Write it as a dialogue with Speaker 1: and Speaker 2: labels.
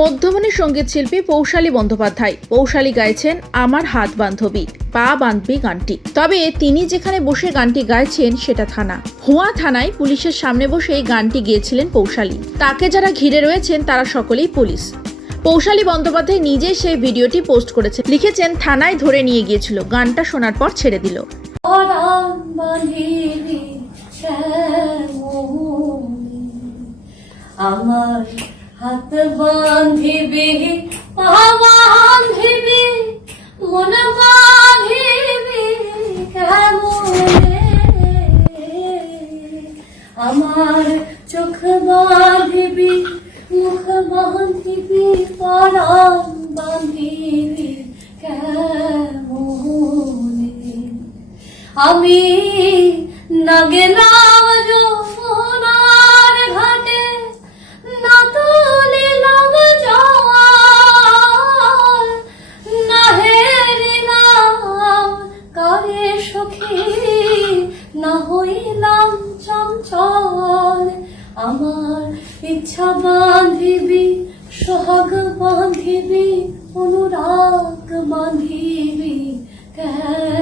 Speaker 1: মধ্যমণি সংগীত শিল্পী পৌশালী বন্দ্যোপাধ্যায়। পৌশালী গাইছেন আমার হাত বান্ধবী, পা বাঁধবি গানটি। তবে তিনি যেখানে বসে গানটি গাইছেন সেটা থানা। হুয়া থানায় পুলিশের সামনে বসে এই গানটি গেয়েছিলেন পৌশালী। তাকে যারা ঘিরে রয়েছেন তারা সকলেই পুলিশ। পৌশালী বন্দ্যোপাধ্যায় নিজে সেই ভিডিওটি পোস্ট করেছে লিখেছেন, থানায় ধরে নিয়ে গিয়েছিল। গানটা শোনার পর ছেড়ে দিল।
Speaker 2: আমার হাত বাঁধিবি পা বাঁধিবি মন বাঁধিবি কেমনে? আমার চোখ বাঁধিবি মুখ বাঁধিবি পরাণ বাঁধিবি কেমনে? আমি না না হইলাম চঞ্চল আমার ইচ্ছা বাঁধিবি সোহাগ বাঁধিবি অনুরাগ বাঁধিবি কেন